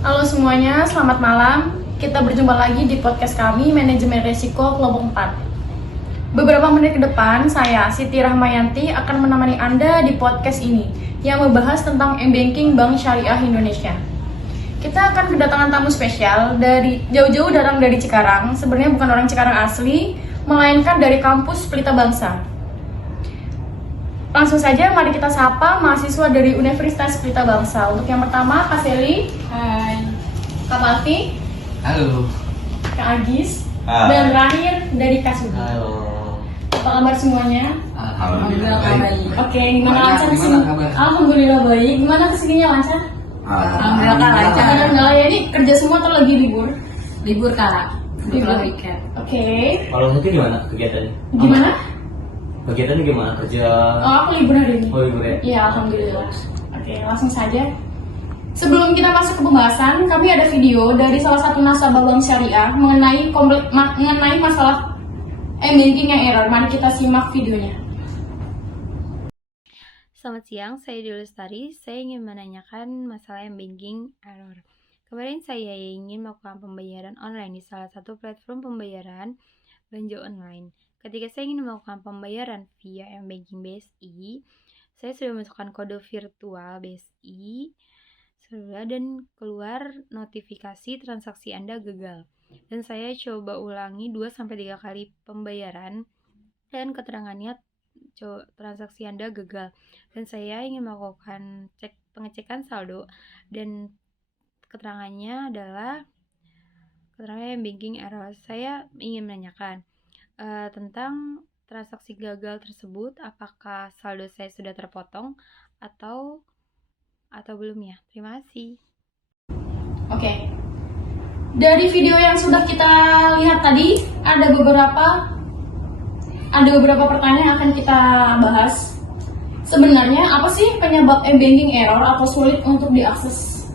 Halo semuanya, selamat malam. Kita berjumpa lagi di podcast kami, Manajemen Resiko Kelompok 4. Beberapa menit ke depan, saya, Siti Rahmayanti, akan menemani Anda di podcast ini yang membahas tentang M-Banking Bank Syariah Indonesia. Kita akan kedatangan tamu spesial dari jauh-jauh datang dari Cikarang. Sebenarnya bukan orang Cikarang asli, melainkan dari kampus Pelita Bangsa. Langsung saja, mari kita sapa mahasiswa dari Universitas Pelita Bangsa. Untuk yang pertama, Kak Seli. Hai. Kak Malti. Halo. Kak Agis. Hai. Dan terakhir dari Kak Sudi. Halo. Apa kabar semuanya? Alhamdulillah baik. Oke, gimana lancar Gimana kesini? kabar? Alhamdulillah baik. Gimana kesininya lancar? Alhamdulillah Kak lancar. Alhamdulillah ya, ini kerja semua atau lagi libur? Libur Kak. Kebetulan Libur. weekend. Oke. Kalau itu gimana kegiatannya? Gimana? Kegiatannya gimana? Kerja? Oh, aku libur hari ini. Oh, libur ya? Iya, alhamdulillah. Oke, langsung saja. Sebelum kita masuk ke pembahasan, kami ada video dari salah satu nasabah bank syariah mengenai masalah M-Banking yang error. Mari kita simak videonya. Selamat siang, saya Dewi Lestari. Saya ingin menanyakan masalah M-Banking error. Kemarin saya ingin melakukan pembayaran online di salah satu platform pembayaran belanja online. Ketika saya ingin melakukan pembayaran via M-Banking BSI, saya sudah memasukkan kode virtual BSI dan keluar notifikasi transaksi Anda gagal. Dan saya coba ulangi 2-3 kali pembayaran dan keterangannya transaksi Anda gagal. Dan saya ingin melakukan pengecekan saldo dan keterangannya adalah keterangan banking error. Saya ingin menanyakan tentang transaksi gagal tersebut, apakah saldo saya sudah terpotong atau belum ya? Terima kasih. Oke. Dari video yang sudah kita lihat tadi, ada beberapa pertanyaan yang akan kita bahas. Sebenarnya apa sih penyebab M-Banking error atau sulit untuk diakses?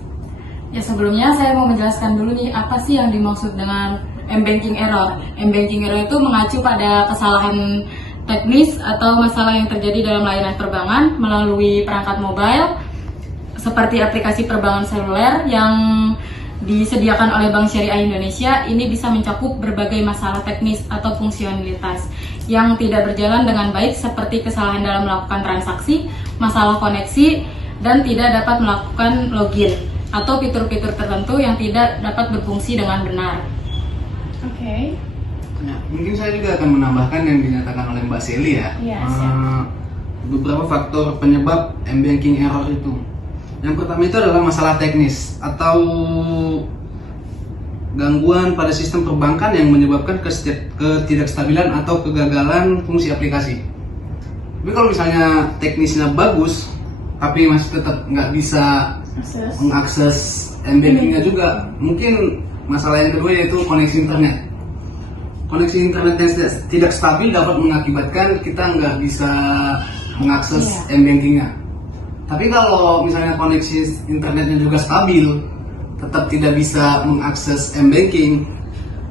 Ya sebelumnya saya mau menjelaskan dulu nih apa sih yang dimaksud dengan M-Banking error. M-Banking error itu mengacu pada kesalahan teknis atau masalah yang terjadi dalam layanan perbankan melalui perangkat mobile seperti aplikasi perbankan seluler yang disediakan oleh Bank Syariah Indonesia. Ini bisa mencakup berbagai masalah teknis atau fungsionalitas yang tidak berjalan dengan baik seperti kesalahan dalam melakukan transaksi, masalah koneksi, dan tidak dapat melakukan login atau fitur-fitur tertentu yang tidak dapat berfungsi dengan benar. Oke. Ya, mungkin saya juga akan menambahkan yang dinyatakan oleh Mbak Seli ya. Iya, siap. Beberapa faktor penyebab M-Banking error itu. Yang pertama itu adalah masalah teknis atau gangguan pada sistem perbankan yang menyebabkan ketidakstabilan atau kegagalan fungsi aplikasi. Tapi kalau misalnya teknisnya bagus, tapi masih tetap nggak bisa mengakses M-Bankingnya juga, mungkin masalah yang kedua yaitu koneksi internet. Koneksi internet yang tidak stabil dapat mengakibatkan kita nggak bisa mengakses M-Bankingnya. Tapi kalau misalnya koneksi internetnya juga stabil, tetap tidak bisa mengakses M-Banking,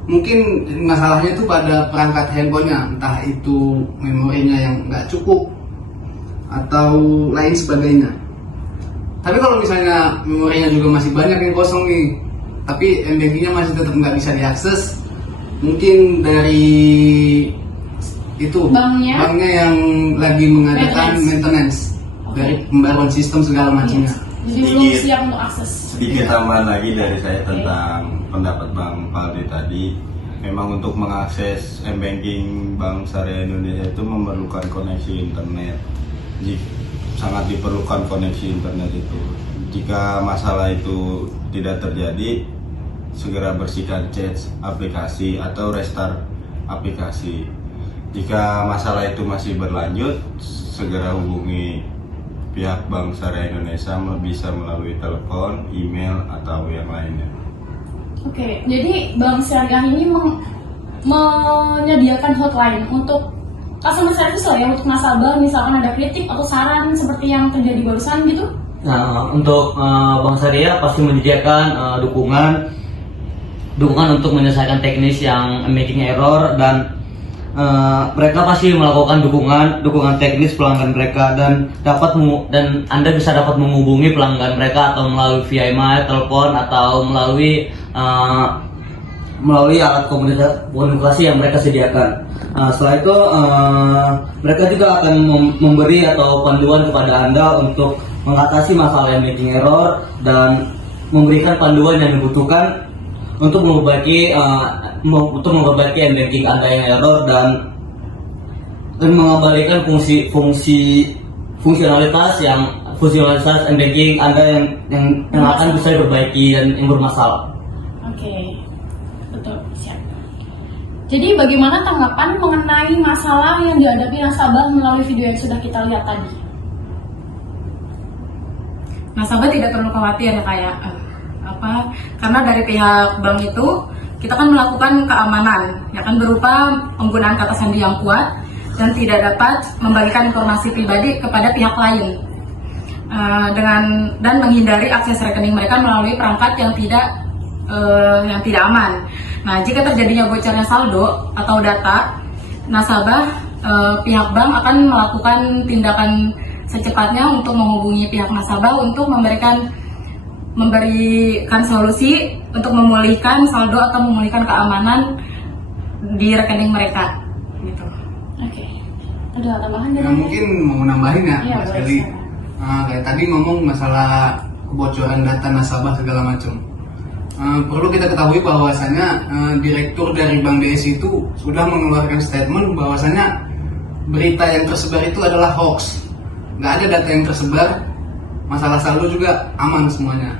mungkin masalahnya itu pada perangkat handphonenya, entah itu memorinya yang nggak cukup atau lain sebagainya. Tapi kalau misalnya memorinya juga masih banyak yang kosong nih, tapi M-Bankingnya masih tetap nggak bisa diakses, mungkin dari itu banknya yang lagi mengadakan maintenance dari pembaruan sistem segala macamnya. Jadi belum siap untuk akses. Sedikit tambahan lagi dari saya tentang pendapat Bang Paldi tadi. Memang untuk mengakses M-Banking Bank Syariah Indonesia itu memerlukan koneksi internet. Sangat diperlukan koneksi internet itu. Jika masalah itu tidak terjadi, segera bersihkan cache aplikasi atau restart aplikasi. Jika masalah itu masih berlanjut, segera hubungi pihak Bank Syariah Indonesia, bisa melalui telepon, email, atau yang lainnya. Oke, jadi Bank Syariah ini menyediakan hotline untuk customer service lah ya, untuk nasabah misalkan ada kritik atau saran seperti yang terjadi barusan gitu. Nah, untuk Bank Syariah pasti menyediakan dukungan untuk menyelesaikan teknis yang making error dan mereka pasti melakukan dukungan teknis pelanggan mereka dan Anda bisa dapat menghubungi pelanggan mereka atau melalui via email, telepon atau melalui alat komunikasi yang mereka sediakan. Setelah itu mereka juga akan memberi atau panduan kepada Anda untuk mengatasi masalah embanking error dan memberikan panduan yang dibutuhkan untuk memperbaiki embanking Anda yang error dan mengembalikan fungsionalitas embanking Anda yang akan bisa diperbaiki dan yang bermasalah. Oke, betul, siap. Jadi bagaimana tanggapan mengenai masalah yang dihadapi nasabah melalui video yang sudah kita lihat tadi? Nasabah tidak perlu khawatir ya kayak karena dari pihak bank itu kita kan melakukan keamanan ya kan berupa penggunaan kata sandi yang kuat dan tidak dapat membagikan informasi pribadi kepada pihak lain dan menghindari akses rekening mereka melalui perangkat yang tidak aman. Nah, jika terjadinya bocornya saldo atau data nasabah, pihak bank akan melakukan tindakan secepatnya untuk menghubungi pihak nasabah untuk memberikan solusi untuk memulihkan saldo atau memulihkan keamanan di rekening mereka gitu. Oke. Ada tambahan dari Mungkin mau nambahin ya, Iya, Mas boleh, Gali. silakan. Kayak tadi ngomong masalah kebocoran data nasabah segala macam. Perlu kita ketahui bahwasanya direktur dari Bank BSI itu sudah mengeluarkan statement bahwasanya berita yang tersebar itu adalah hoax. Nggak ada data yang tersebar, masalah saldo juga aman semuanya.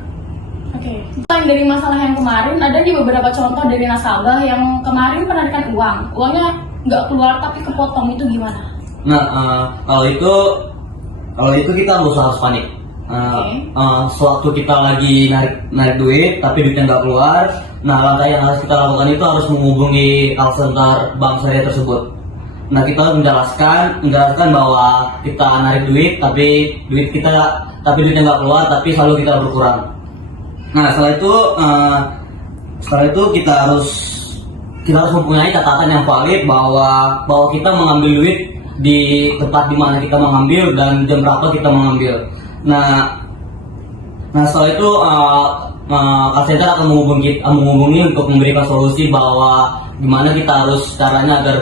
Oke. Selain dari masalah yang kemarin, ada nih beberapa contoh dari nasabah yang kemarin penarikan uangnya nggak keluar tapi kepotong, itu gimana? Nah, kalau itu kita harus panik. Sewaktu kita lagi narik duit tapi duitnya nggak keluar, nah langkah yang harus kita lakukan itu harus menghubungi call center bank syariah tersebut. Nah, kita menjelaskan bahwa kita narik duit tapi duitnya nggak keluar tapi saldo kita berkurang. Nah, setelah itu kita harus mempunyai catatan yang valid bahwa kita mengambil duit di tempat di mana kita mengambil dan jam berapa kita mengambil. Nah setelah itu call center akan menghubungi untuk memberikan solusi bahwa gimana kita harus caranya agar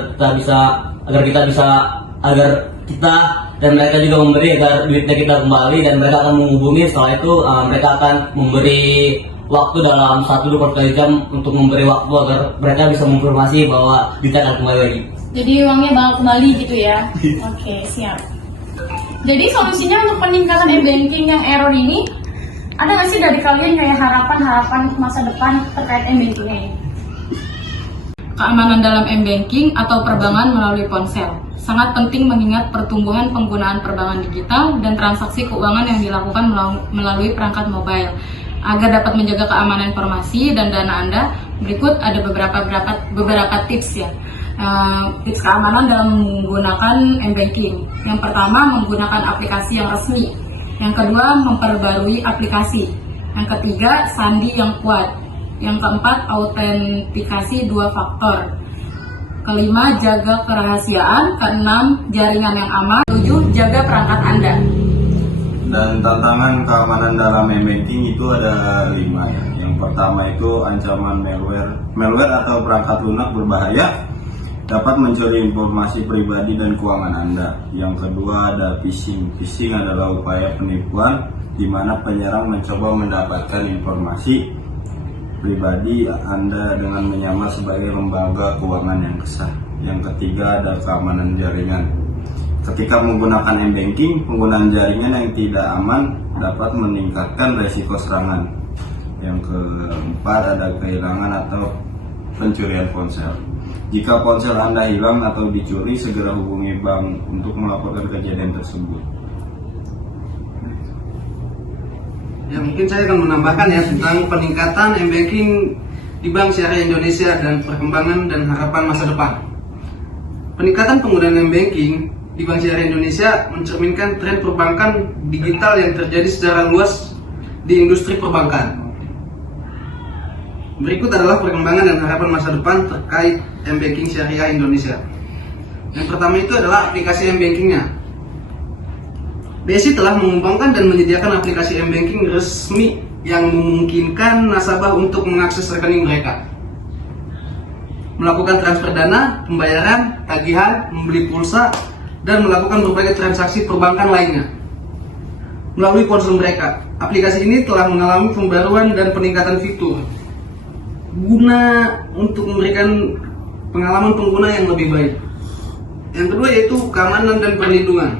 kita dan mereka juga memberi agar duitnya kita kembali, dan mereka akan menghubungi. Setelah itu mereka akan memberi waktu dalam 1-2 jam untuk memberi waktu agar mereka bisa menginformasi bahwa duitnya akan kembali lagi. Jadi uangnya bakal kembali gitu ya? Oke, siap. Jadi solusinya untuk peningkatan e-banking yang error ini, ada nggak sih dari kalian kayak harapan masa depan terkait e-bankingnya ini? Keamanan dalam m-banking atau perbankan melalui ponsel sangat penting mengingat pertumbuhan penggunaan perbankan digital dan transaksi keuangan yang dilakukan melalui perangkat mobile. Agar dapat menjaga keamanan informasi dan dana Anda, berikut ada beberapa tips ya. Tips keamanan dalam menggunakan m-banking. Yang pertama, menggunakan aplikasi yang resmi. Yang kedua, memperbarui aplikasi. Yang ketiga, sandi yang kuat. Yang keempat, autentikasi 2 faktor. Kelima, jaga kerahasiaan. Keenam, jaringan yang aman. 7, jaga perangkat Anda. Dan tantangan keamanan dalam m-banking itu ada 5 ya. Yang pertama itu ancaman malware atau perangkat lunak berbahaya dapat mencuri informasi pribadi dan keuangan Anda. Yang kedua ada phishing. Phishing adalah upaya penipuan di mana penyerang mencoba mendapatkan informasi pribadi Anda dengan menyamar sebagai lembaga keuangan yang sah. Yang ketiga ada keamanan jaringan. Ketika menggunakan m-banking, penggunaan jaringan yang tidak aman dapat meningkatkan resiko serangan. Yang keempat ada kehilangan atau pencurian ponsel. Jika ponsel Anda hilang atau dicuri, segera hubungi bank untuk melaporkan kejadian tersebut. Ya, mungkin saya akan menambahkan ya tentang peningkatan m-banking di Bank Syariah Indonesia dan perkembangan dan harapan masa depan. Peningkatan penggunaan m-banking di Bank Syariah Indonesia mencerminkan tren perbankan digital yang terjadi secara luas di industri perbankan. Berikut adalah perkembangan dan harapan masa depan terkait m-banking syariah Indonesia. Yang pertama itu adalah aplikasi m-bankingnya. BSI telah mengembangkan dan menyediakan aplikasi m-banking resmi yang memungkinkan nasabah untuk mengakses rekening mereka, melakukan transfer dana, pembayaran, tagihan, membeli pulsa, dan melakukan berbagai transaksi perbankan lainnya melalui ponsel mereka. Aplikasi ini telah mengalami pembaruan dan peningkatan fitur guna untuk memberikan pengalaman pengguna yang lebih baik. Yang kedua yaitu keamanan dan perlindungan.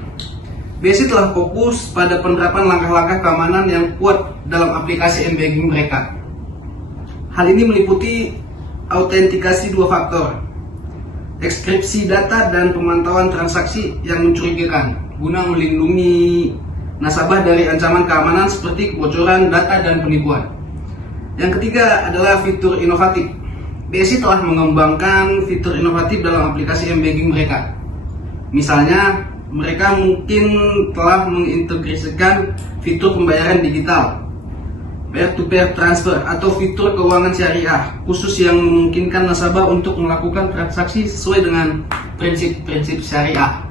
BSI telah fokus pada penerapan langkah-langkah keamanan yang kuat dalam aplikasi m-banking mereka. Hal ini meliputi autentikasi 2 faktor, ekskripsi data, dan pemantauan transaksi yang mencurigakan guna melindungi nasabah dari ancaman keamanan seperti kebocoran data dan penipuan. Yang ketiga adalah fitur inovatif. BSI telah mengembangkan fitur inovatif dalam aplikasi m-banking mereka. Misalnya, mereka mungkin telah mengintegrasikan fitur pembayaran digital, peer-to-peer transfer, atau fitur keuangan syariah khusus yang memungkinkan nasabah untuk melakukan transaksi sesuai dengan prinsip-prinsip syariah.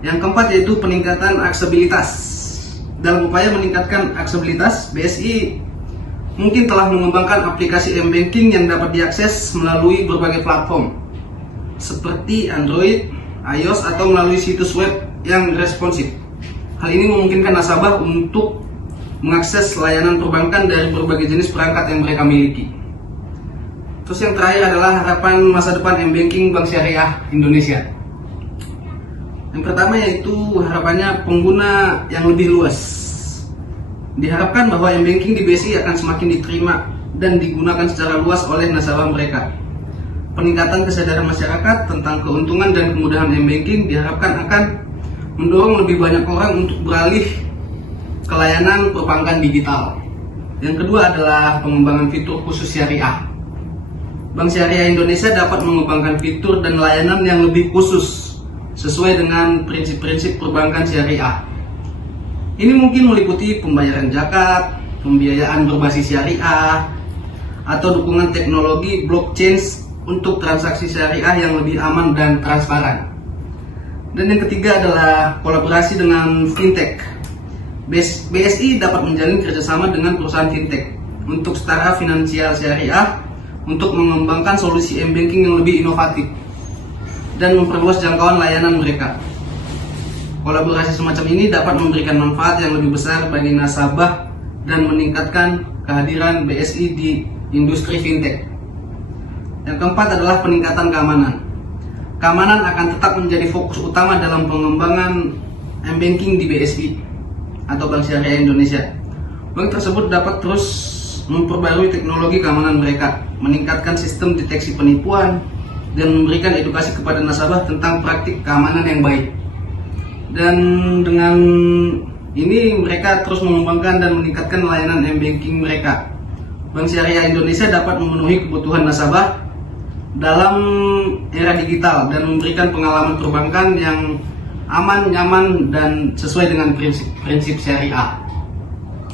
Yang keempat yaitu peningkatan aksesibilitas. Dalam upaya meningkatkan aksesibilitas, BSI mungkin telah mengembangkan aplikasi m-banking yang dapat diakses melalui berbagai platform seperti Android, iOS, atau melalui situs web yang responsif. Hal ini memungkinkan nasabah untuk mengakses layanan perbankan dari berbagai jenis perangkat yang mereka miliki. Terus yang terakhir adalah harapan masa depan m-banking Bank Syariah Indonesia. Yang pertama yaitu harapannya pengguna yang lebih luas. Diharapkan bahwa m-banking di BSI akan semakin diterima dan digunakan secara luas oleh nasabah mereka. Peningkatan kesadaran masyarakat tentang keuntungan dan kemudahan m-banking diharapkan akan mendorong lebih banyak orang untuk beralih ke layanan perbankan digital. Yang kedua adalah pengembangan fitur khusus syariah. Bank Syariah Indonesia dapat mengembangkan fitur dan layanan yang lebih khusus sesuai dengan prinsip-prinsip perbankan syariah. Ini mungkin meliputi pembayaran zakat, pembiayaan berbasis syariah, atau dukungan teknologi blockchain untuk transaksi syariah yang lebih aman dan transparan. Dan yang ketiga adalah kolaborasi dengan fintech. BSI dapat menjalin kerjasama dengan perusahaan fintech untuk startup finansial syariah untuk mengembangkan solusi m-banking yang lebih inovatif dan memperluas jangkauan layanan mereka. Kolaborasi semacam ini dapat memberikan manfaat yang lebih besar bagi nasabah dan meningkatkan kehadiran BSI di industri fintech. Yang keempat adalah peningkatan keamanan. Keamanan akan tetap menjadi fokus utama dalam pengembangan m-banking di BSI atau Bank Syariah Indonesia. Bank tersebut dapat terus memperbarui teknologi keamanan mereka, meningkatkan sistem deteksi penipuan, dan memberikan edukasi kepada nasabah tentang praktik keamanan yang baik. Dan dengan ini mereka terus mengembangkan dan meningkatkan layanan m-banking mereka. Bank Syariah Indonesia dapat memenuhi kebutuhan nasabah dalam era digital dan memberikan pengalaman perbankan yang aman, nyaman, dan sesuai dengan prinsip syariah.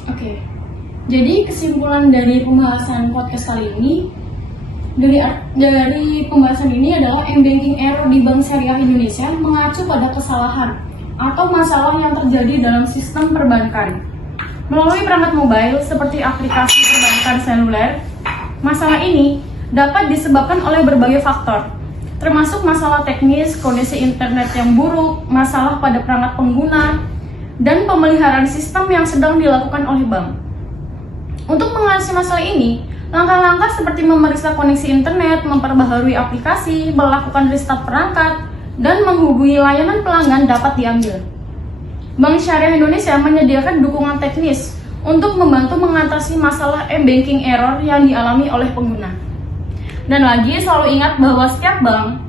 Oke, jadi kesimpulan dari pembahasan podcast kali ini, dari pembahasan ini adalah m-banking error di Bank Syariah Indonesia mengacu pada kesalahan atau masalah yang terjadi dalam sistem perbankan melalui perangkat mobile seperti aplikasi perbankan seluler. Masalah ini dapat disebabkan oleh berbagai faktor, termasuk masalah teknis, kondisi internet yang buruk, masalah pada perangkat pengguna, dan pemeliharaan sistem yang sedang dilakukan oleh bank. Untuk mengatasi masalah ini, langkah-langkah seperti memeriksa koneksi internet, memperbaharui aplikasi, melakukan restart perangkat, dan menghubungi layanan pelanggan dapat diambil. Bank Syariah Indonesia menyediakan dukungan teknis untuk membantu mengatasi masalah m-banking error yang dialami oleh pengguna. Dan lagi, selalu ingat bahwa setiap bank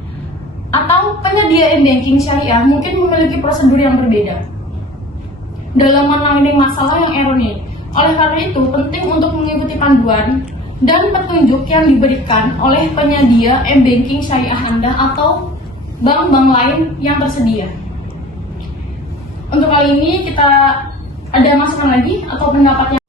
atau penyedia m-banking syariah mungkin memiliki prosedur yang berbeda dalam menangani masalah yang error ini. Oleh karena itu, penting untuk mengikuti panduan dan petunjuk yang diberikan oleh penyedia m-banking syariah Anda atau bank-bank lain yang tersedia. Untuk kali ini kita ada masukan lagi atau pendapatnya?